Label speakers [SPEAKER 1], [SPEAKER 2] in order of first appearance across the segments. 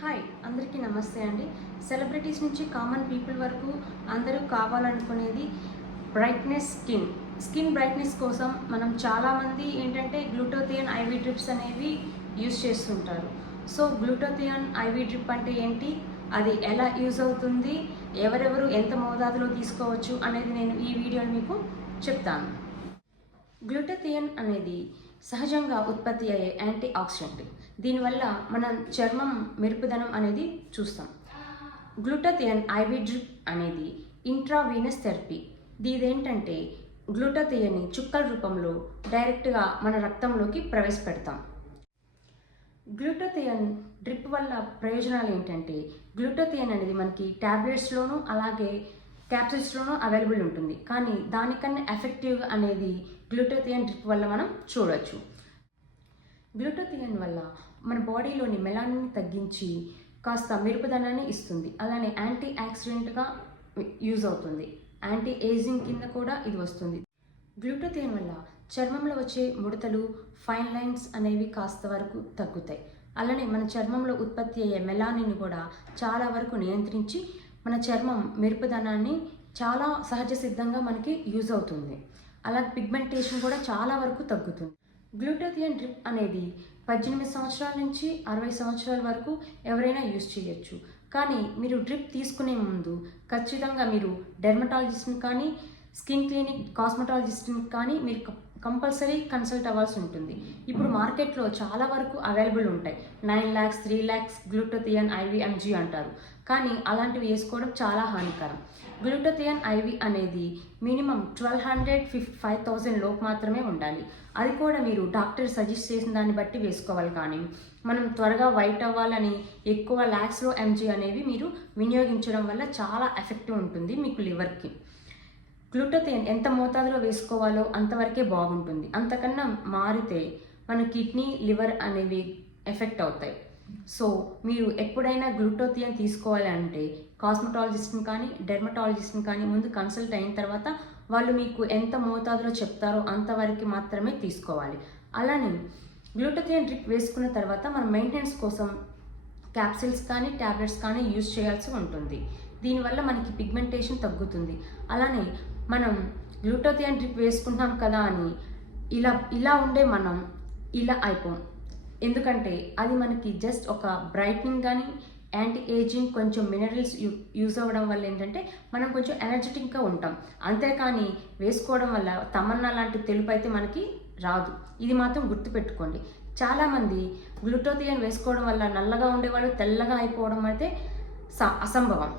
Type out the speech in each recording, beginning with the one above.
[SPEAKER 1] Hi అందరికీ నమస్తే అండి. సెలబ్రిటీస్ నుంచి కామన్ పీపుల్ వరకు అందరూ కావాలనుకునేది బ్రైట్నెస్ స్కిన్. స్కిన్ బ్రైట్నెస్ కోసం మనం చాలామంది ఏంటంటే గ్లూటోథియన్ ఐవీ డ్రిప్స్ అనేవి యూస్ చేస్తుంటారు. సో గ్లూటోథియన్ ఐవీ డ్రిప్ అంటే ఏంటి? అది ఎలా యూజ్ అవుతుంది? ఎవరెవరు ఎంత మోతాదులో తీసుకోవచ్చు అనేది నేను ఈ వీడియోని మీకు చెప్తాను. గ్లూటోథియన్ అనేది సహజంగా ఉత్పత్తి అయ్యే యాంటీ ఆక్సిడెంట్ దీనివల్ల మనం చర్మం మెరుపుదనం అనేది చూస్తాం. గ్లూటథియన్ ఐవీ డ్రిప్ అనేది ఇంట్రావీనస్ థెరపీ. ఇదేంటంటే గ్లూటథియన్ని చుక్కల రూపంలో డైరెక్ట్గా మన రక్తంలోకి ప్రవేశపెడతాం. గ్లూటథియన్ డ్రిప్ వల్ల ప్రయోజనాలు ఏంటంటే గ్లూటథియన్ అనేది మనకి ట్యాబ్లెట్స్లోనూ అలాగే క్యాప్సిల్స్లోనూ అవైలబుల్ ఉంటుంది. కానీ దానికన్నా ఎఫెక్టివ్ అనేది గ్లూటోథియన్ డ్రిప్ వల్ల మనం చూడవచ్చు గ్లూటోథియన్ వల్ల మన బాడీలోని మెలాన్ని తగ్గించి కాస్త మెరుపుదనాన్ని ఇస్తుంది. అలానే యాంటీ యాక్సిడెంట్గా యూజ్ అవుతుంది. యాంటీ ఏజింగ్ కింద కూడా ఇది వస్తుంది. గ్లూటోథియన్ వల్ల చర్మంలో వచ్చే ముడతలు ఫైన్ లైన్స్ అనేవి కాస్త వరకు తగ్గుతాయి. అలానే మన చర్మంలో ఉత్పత్తి అయ్యే మెలానిని కూడా చాలా వరకు నియంత్రించి మన చర్మం మెరుపుదనాన్ని చాలా సహజ సిద్ధంగా మనకి యూజ్ అవుతుంది. అలాగే పిగ్మెంటేషన్ కూడా చాలా వరకు తగ్గుతుంది. గ్లూటోథియన్ డ్రిప్ అనేది పద్దెనిమిది సంవత్సరాల నుంచి అరవై సంవత్సరాల వరకు ఎవరైనా యూజ్ చేయొచ్చు. కానీ మీరు డ్రిప్ తీసుకునే ముందు ఖచ్చితంగా మీరు డెర్మటాలజిస్ట్ని కానీ స్కిన్ క్లినిక్ కాస్మెటాలజిస్ట్ని కానీ మీరు కంపల్సరీ కన్సల్ట్ అవ్వాల్సి ఉంటుంది. ఇప్పుడు మార్కెట్లో చాలా వరకు అవైలబుల్ ఉంటాయి. Nine lakhs three lakhs glutathione IV MG అంటారు. కానీ అలాంటివి వేసుకోవడం చాలా హానికరం. గ్లూటోథియన్ ఐవి అనేది minimum twelve hundred fif five thousand లోపు మాత్రమే ఉండాలి. అది కూడా మీరు డాక్టర్ సజెస్ట్ చేసిన దాన్ని బట్టి వేసుకోవాలి కానీ మనం త్వరగా వైట్ అవ్వాలని ఎక్కువ ల్యాక్స్లో ఎంజీ అనేవి మీరు వినియోగించడం వల్ల చాలా ఎఫెక్టివ్ ఉంటుంది మీకు లివర్కి. గ్లూటోథియన్ ఎంత మోతాదులో వేసుకోవాలో అంతవరకే బాగుంటుంది. అంతకన్నా మారితే మన కిడ్నీ లివర్ అనేవి ఎఫెక్ట్ అవుతాయి. సో మీరు ఎప్పుడైనా గ్లూటోథియన్ తీసుకోవాలంటే కాస్మెటాలజిస్ట్ని కానీ డెర్మటాలజిస్ట్ని కానీ ముందు కన్సల్ట్ అయిన తర్వాత వాళ్ళు మీకు ఎంత మోతాదులో చెప్తారో అంతవరకు మాత్రమే తీసుకోవాలి. అలానే గ్లూటోథియన్ డ్రిప్ వేసుకున్న తర్వాత మన మెయింటెనెన్స్ కోసం క్యాప్సిల్స్ కానీ ట్యాబ్లెట్స్ కానీ యూజ్ చేయాల్సి ఉంటుంది. దీనివల్ల మనకి పిగ్మెంటేషన్ తగ్గుతుంది. అలానే మనం గ్లూటోథియన్ డ్రిప్ వేసుకుంటున్నాం కదా అని ఇలా ఇలా ఉండే మనం ఇలా అయిపోం. ఎందుకంటే అది మనకి జస్ట్ ఒక బ్రైట్నింగ్ కానీ యాంటీ ఏజింగ్ కొంచెం మినరల్స్ యూ యూజ్ అవ్వడం వల్ల ఏంటంటే మనం కొంచెం ఎనర్జెటిక్గా ఉంటాం. అంతేకాని వేసుకోవడం వల్ల తమన్నా లాంటి తెలుపు అయితే మనకి రాదు. ఇది మాత్రం గుర్తుపెట్టుకోండి. చాలామంది గ్లూటోథియన్ వేసుకోవడం వల్ల నల్లగా ఉండేవాళ్ళు తెల్లగా అయిపోవడం అయితే స- అసంభవం.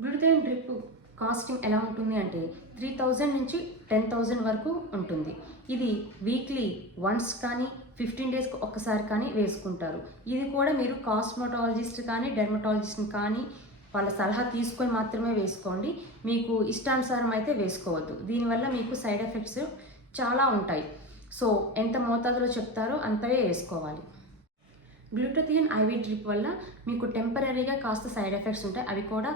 [SPEAKER 1] గ్లూటోథియన్ డ్రిప్ కాస్టింగ్ ఎలా ఉంటుంది అంటే త్రీ థౌజండ్ నుంచి టెన్ థౌజండ్ వరకు ఉంటుంది. ఇది వీక్లీ వన్స్ కానీ ఫిఫ్టీన్ డేస్కి ఒక్కసారి కానీ వేసుకుంటారు. ఇది కూడా మీరు కాస్మెటాలజిస్ట్ కానీ డెర్మటాలజిస్ట్ని కానీ వాళ్ళ సలహా తీసుకొని మాత్రమే వేసుకోండి. మీకు ఇష్టానుసారం అయితే వేసుకోవద్దు. దీనివల్ల మీకు సైడ్ ఎఫెక్ట్స్ చాలా ఉంటాయి. సో ఎంత మోతాదులో చెప్తారో అంతవే వేసుకోవాలి. గ్లూటోథియన్ ఐవీ డ్రిప్ వల్ల మీకు టెంపరీగా కాస్త సైడ్ ఎఫెక్ట్స్ ఉంటాయి. అవి కూడా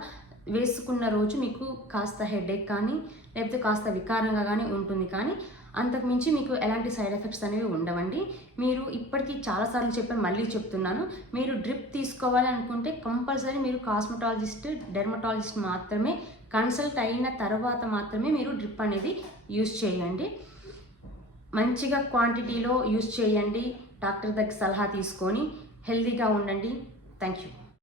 [SPEAKER 1] వేసుకున్న రోజు మీకు కాస్త హెడేక్ కానీ లేకపోతే కాస్త వికారంగా కానీ ఉంటుంది. కానీ అంతకుమించి మీకు ఎలాంటి సైడ్ ఎఫెక్ట్స్ అనేవి ఉండవండి. మీరు ఇప్పటికీ చాలాసార్లు చెప్పాను మళ్ళీ చెప్తున్నాను. మీరు డ్రిప్ తీసుకోవాలి అనుకుంటే కంపల్సరీ మీరు కాస్మెటాలజిస్ట్ డెర్మటాలజిస్ట్ మాత్రమే కన్సల్ట్ అయిన తర్వాత మాత్రమే మీరు డ్రిప్ అనేది యూస్ చేయండి. మంచిగా క్వాంటిటీలో యూస్ చేయండి. డాక్టర్ దగ్గర సలహా తీసుకొని హెల్దీగా ఉండండి. Thank you